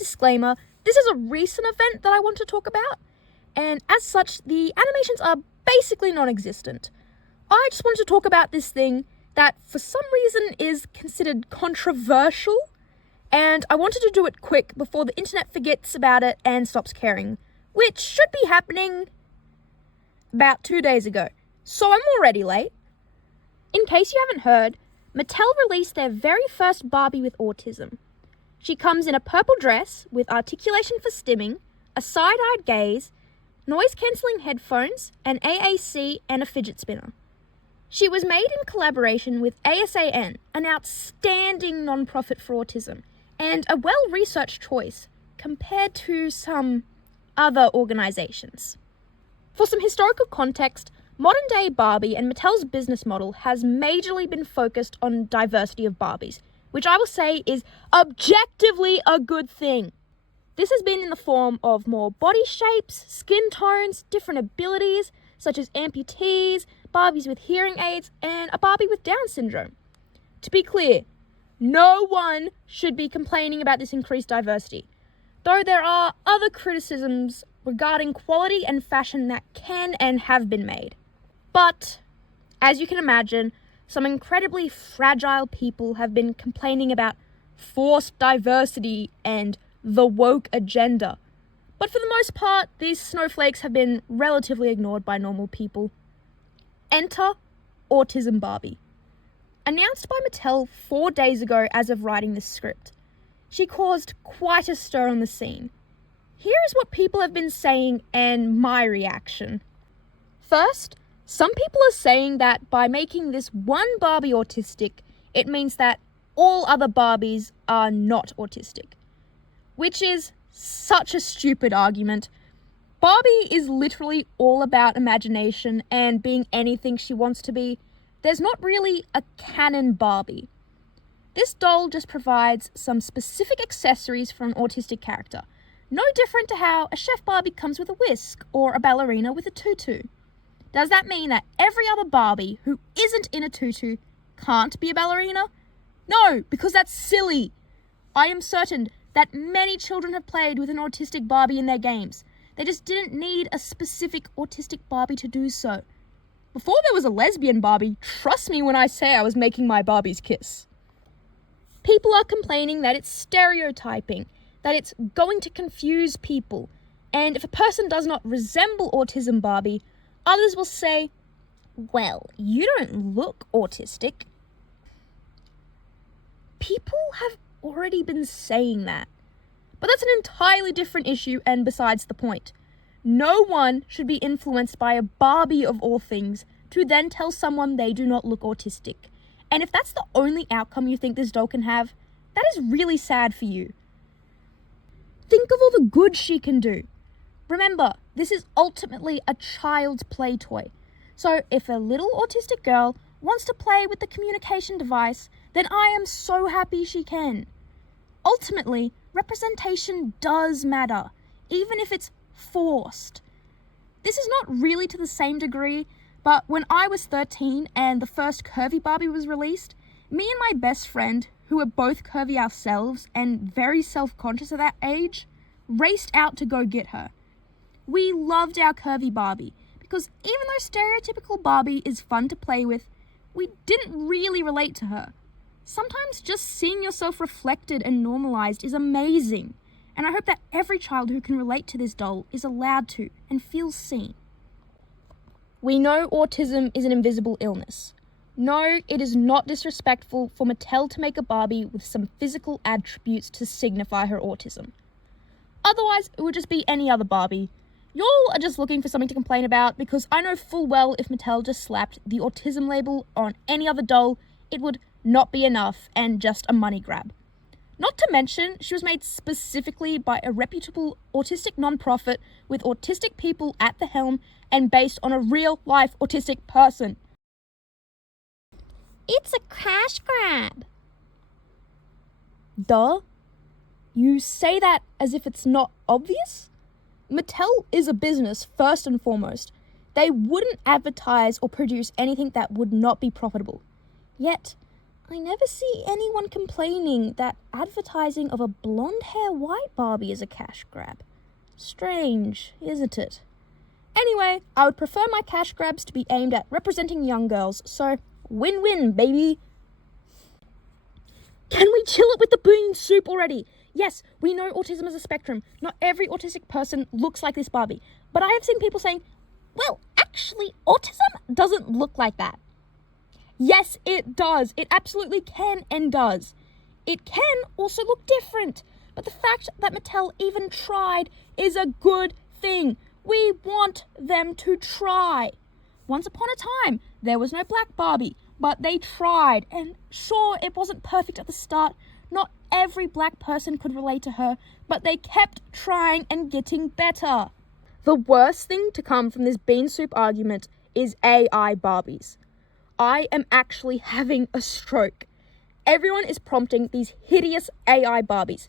disclaimer, this is a recent event that I want to talk about, and as such, the animations are basically non-existent. I just wanted to talk about this thing that for some reason is considered controversial, and I wanted to do it quick before the internet forgets about it and stops caring, which should be happening about 2 days ago. So I'm already late. In case you haven't heard, Mattel released their very first Barbie with autism. She comes in a purple dress with articulation for stimming, a side-eyed gaze, noise-cancelling headphones, an AAC, and a fidget spinner. She was made in collaboration with ASAN, an outstanding non-profit for autism, and a well-researched choice compared to some other organisations. For some historical context, modern-day Barbie and Mattel's business model has majorly been focused on diversity of Barbies, which I will say is objectively a good thing. This has been in the form of more body shapes, skin tones, different abilities, such as amputees, Barbies with hearing aids, and a Barbie with Down syndrome. To be clear, no one should be complaining about this increased diversity, though there are other criticisms regarding quality and fashion that can and have been made. But, as you can imagine, some incredibly fragile people have been complaining about forced diversity and the woke agenda. But for the most part, these snowflakes have been relatively ignored by normal people. Enter Autism Barbie. Announced by Mattel 4 days ago as of writing this script, she caused quite a stir on the scene. Here is what people have been saying and my reaction. First, some people are saying that by making this one Barbie autistic, it means that all other Barbies are not autistic. Which is such a stupid argument. Barbie is literally all about imagination and being anything she wants to be. There's not really a canon Barbie. This doll just provides some specific accessories for an autistic character. No different to how a chef Barbie comes with a whisk or a ballerina with a tutu. Does that mean that every other Barbie who isn't in a tutu can't be a ballerina? No, because that's silly. I am certain that many children have played with an autistic Barbie in their games. They just didn't need a specific autistic Barbie to do so. Before there was a lesbian Barbie, trust me when I say I was making my Barbies kiss. People are complaining that it's stereotyping, that it's going to confuse people, and if a person does not resemble Autism Barbie, others will say, well, you don't look autistic. People have already been saying that. But that's an entirely different issue and besides the point. No one should be influenced by a Barbie of all things to then tell someone they do not look autistic. And if that's the only outcome you think this doll can have, that is really sad for you. Think of all the good she can do. Remember, this is ultimately a child's play toy. So if a little autistic girl wants to play with the communication device, then I am so happy she can. Ultimately, representation does matter, even if it's forced. This is not really to the same degree, but when I was 13 and the first curvy Barbie was released, me and my best friend, who were both curvy ourselves and very self-conscious at that age, raced out to go get her. We loved our curvy Barbie, because even though stereotypical Barbie is fun to play with, we didn't really relate to her. Sometimes just seeing yourself reflected and normalized is amazing, and I hope that every child who can relate to this doll is allowed to and feels seen. We know autism is an invisible illness. No, it is not disrespectful for Mattel to make a Barbie with some physical attributes to signify her autism. Otherwise, it would just be any other Barbie. Y'all are just looking for something to complain about because I know full well if Mattel just slapped the autism label on any other doll, it would not be enough and just a money grab. Not to mention, she was made specifically by a reputable autistic non-profit with autistic people at the helm and based on a real-life autistic person. It's a cash grab. Duh. You say that as if it's not obvious? Mattel is a business first and foremost. They wouldn't advertise or produce anything that would not be profitable. Yet, I never see anyone complaining that advertising of a blonde hair white Barbie is a cash grab. Strange, isn't it? Anyway, I would prefer my cash grabs to be aimed at representing young girls, so win-win, baby. Can we chill it with the bean soup already? Yes, we know autism is a spectrum. Not every autistic person looks like this Barbie. But I have seen people saying, well, actually, autism doesn't look like that. Yes, it does. It absolutely can and does. It can also look different. But the fact that Mattel even tried is a good thing. We want them to try. Once upon a time, there was no black Barbie, but they tried. And sure, it wasn't perfect at the start. Not every black person could relate to her, but they kept trying and getting better. The worst thing to come from this bean soup argument is AI Barbies. I am actually having a stroke. Everyone is prompting these hideous AI Barbies.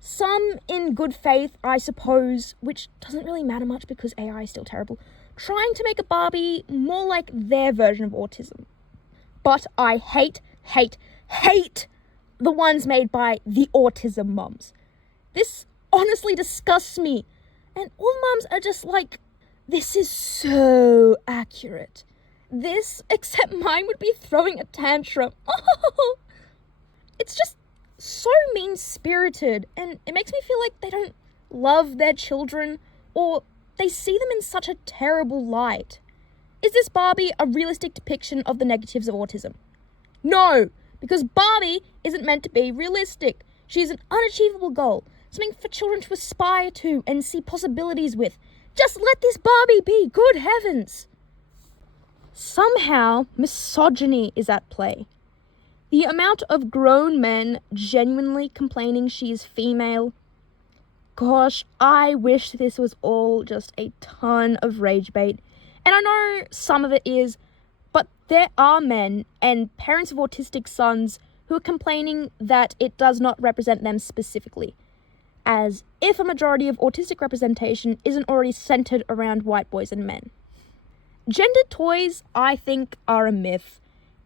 Some in good faith, I suppose, which doesn't really matter much because AI is still terrible, trying to make a Barbie more like their version of autism. But I hate the ones made by the autism mums. This honestly disgusts me. And all mums are just like, this is so accurate. This, except mine would be throwing a tantrum. Oh, it's just so mean-spirited, and it makes me feel like they don't love their children, or they see them in such a terrible light. Is this Barbie a realistic depiction of the negatives of autism? No, because Barbie isn't meant to be realistic. She's an unachievable goal, something for children to aspire to and see possibilities with. Just let this Barbie be, good heavens! Somehow, misogyny is at play. The amount of grown men genuinely complaining she is female. Gosh, I wish this was all just a ton of rage bait. And I know some of it is, but there are men and parents of autistic sons who are complaining that it does not represent them specifically. As if a majority of autistic representation isn't already centered around white boys and men. Gendered toys, I think, are a myth.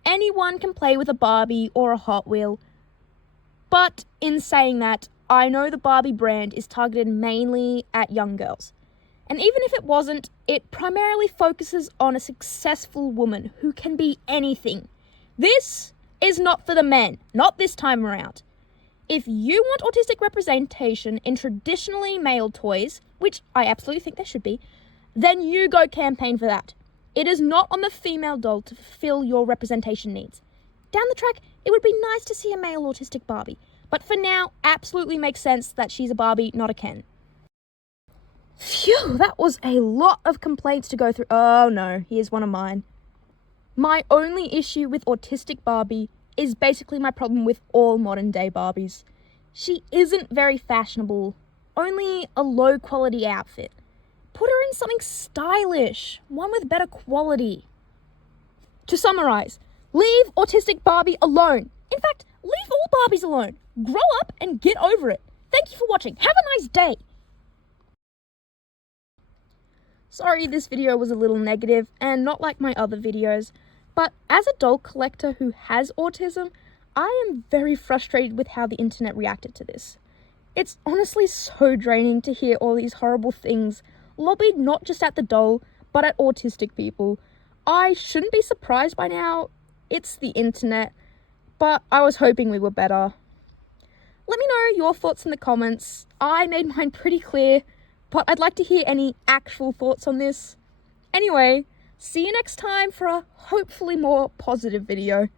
Anyone can play with a Barbie or a Hot Wheel. But in saying that, I know the Barbie brand is targeted mainly at young girls. And even if it wasn't, it primarily focuses on a successful woman who can be anything. This is not for the men, not this time around. If you want autistic representation in traditionally male toys, which I absolutely think there should be, then you go campaign for that. It is not on the female doll to fulfill your representation needs. Down the track, it would be nice to see a male autistic Barbie, but for now, absolutely makes sense that she's a Barbie, not a Ken. Phew, that was a lot of complaints to go through. Oh no, here's one of mine. My only issue with autistic Barbie is basically my problem with all modern day Barbies. She isn't very fashionable, only a low quality outfit. Put her in something stylish, one with better quality. To summarize, leave autistic Barbie alone. In fact, leave all Barbies alone. Grow up and get over it. Thank you for watching. Have a nice day. Sorry this video was a little negative and not like my other videos, but as a doll collector who has autism, I am very frustrated with how the internet reacted to this. It's honestly so draining to hear all these horrible things lobbied not just at the doll, but at autistic people. I shouldn't be surprised by now. It's the internet, but I was hoping we were better. Let me know your thoughts in the comments. I made mine pretty clear, but I'd like to hear any actual thoughts on this. Anyway, see you next time for a hopefully more positive video.